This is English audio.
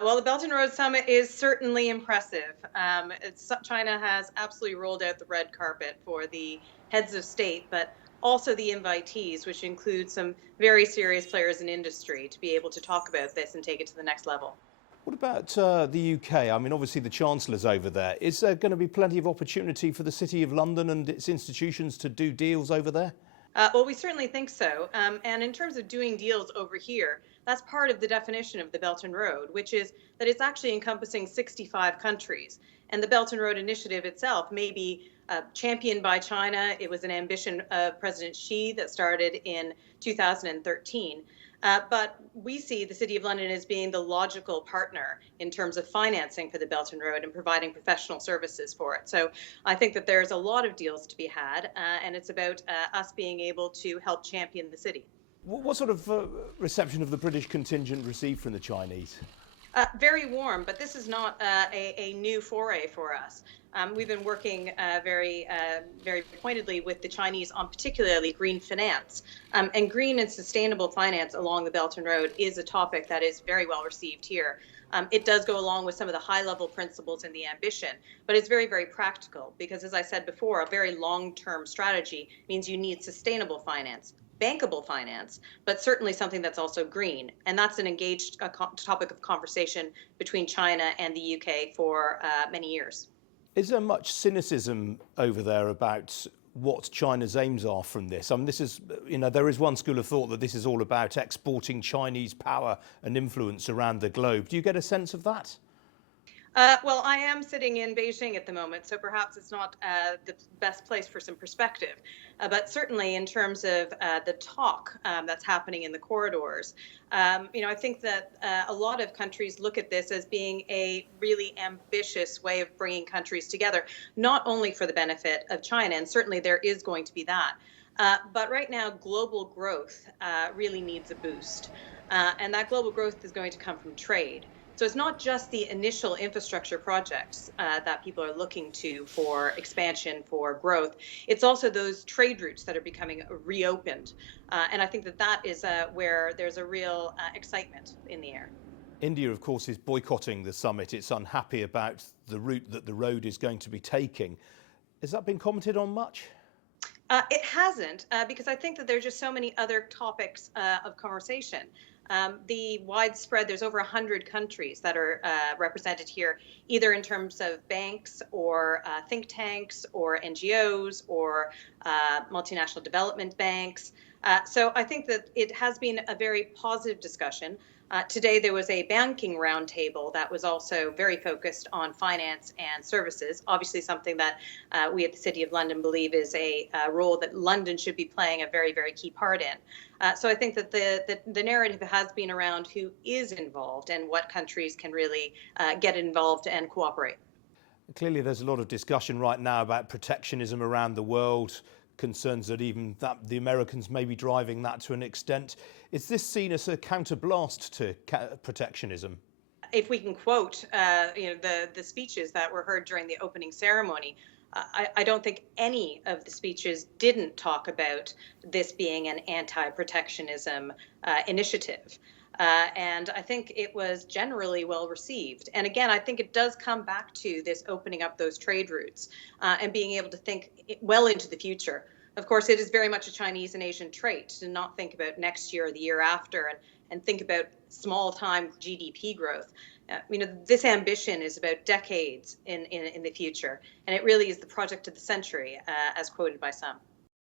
Well, the Belt and Road Summit is certainly impressive. China has absolutely rolled out the red carpet for the heads of state, but also the invitees, which include some very serious players in industry, to be able to talk about this and take it to the next level. What about the UK? I mean, obviously the Chancellor's over there. Is there going to be plenty of opportunity for the City of London and its institutions to do deals over there? Well, we certainly think so. And in terms of doing deals over here, that's part of the definition of the Belt and Road, which is that it's actually encompassing 65 countries. And the Belt and Road Initiative itself may be championed by China. It was an ambition of President Xi that started in 2013. But we see the City of London as being the logical partner in terms of financing for the Belt and Road and providing professional services for it. So I think that there's a lot of deals to be had, and it's about us being able to help champion the city. What sort of reception have the British contingent received from the Chinese? Very warm, but this is not a new foray for us. We've been working very pointedly with the Chinese on particularly green finance. And green and sustainable finance along the Belt and Road is a topic that is very well received here. It does go along with some of the high level principles and the ambition, but it's very practical because, as I said before, a very long term strategy means you need sustainable finance, bankable finance, but certainly something that's also green. And that's an engaged topic of conversation between China and the UK for many years. Is there much cynicism over there about what China's aims are from this? I mean, this is, there is one school of thought that this is all about exporting Chinese power and influence around the globe. Do you get a sense of that? Well, I am sitting in Beijing at the moment, so perhaps it's not the best place for some perspective. But certainly, in terms of the talk that's happening in the corridors, I think that a lot of countries look at this as being a really ambitious way of bringing countries together, not only for the benefit of China, and certainly there is going to be that. But right now, global growth really needs a boost. And that global growth is going to come from trade. So it's not just the initial infrastructure projects that people are looking to for expansion, for growth. It's also those trade routes that are becoming reopened. And I think that that is where there's a real excitement in the air. India, of course, is boycotting the summit. It's unhappy about the route that the road is going to be taking. Has that been commented on much? It hasn't, because I think that there's just so many other topics of conversation. The widespread, there's over 100 countries that are represented here, either in terms of banks or think tanks or NGOs or multinational development banks. So I think that it has been a very positive discussion. Today, there was a banking roundtable that was also very focused on finance and services, obviously something that we at the City of London believe is a role that London should be playing a very key part in. So I think that the narrative has been around who is involved and what countries can really get involved and cooperate. Clearly, there's a lot of discussion right now about protectionism around the world, concerns that even that the Americans may be driving that to an extent. Is this seen as a counterblast to protectionism? If we can quote, the speeches that were heard during the opening ceremony, I don't think any of the speeches didn't talk about this being an anti-protectionism initiative. And I think it was generally well received. And again, I think it does come back to this opening up those trade routes and being able to think well into the future. Of course, it is very much a Chinese and Asian trait to not think about next year or the year after and think about small time GDP growth. This ambition is about decades in the future, and it really is the project of the century, as quoted by some.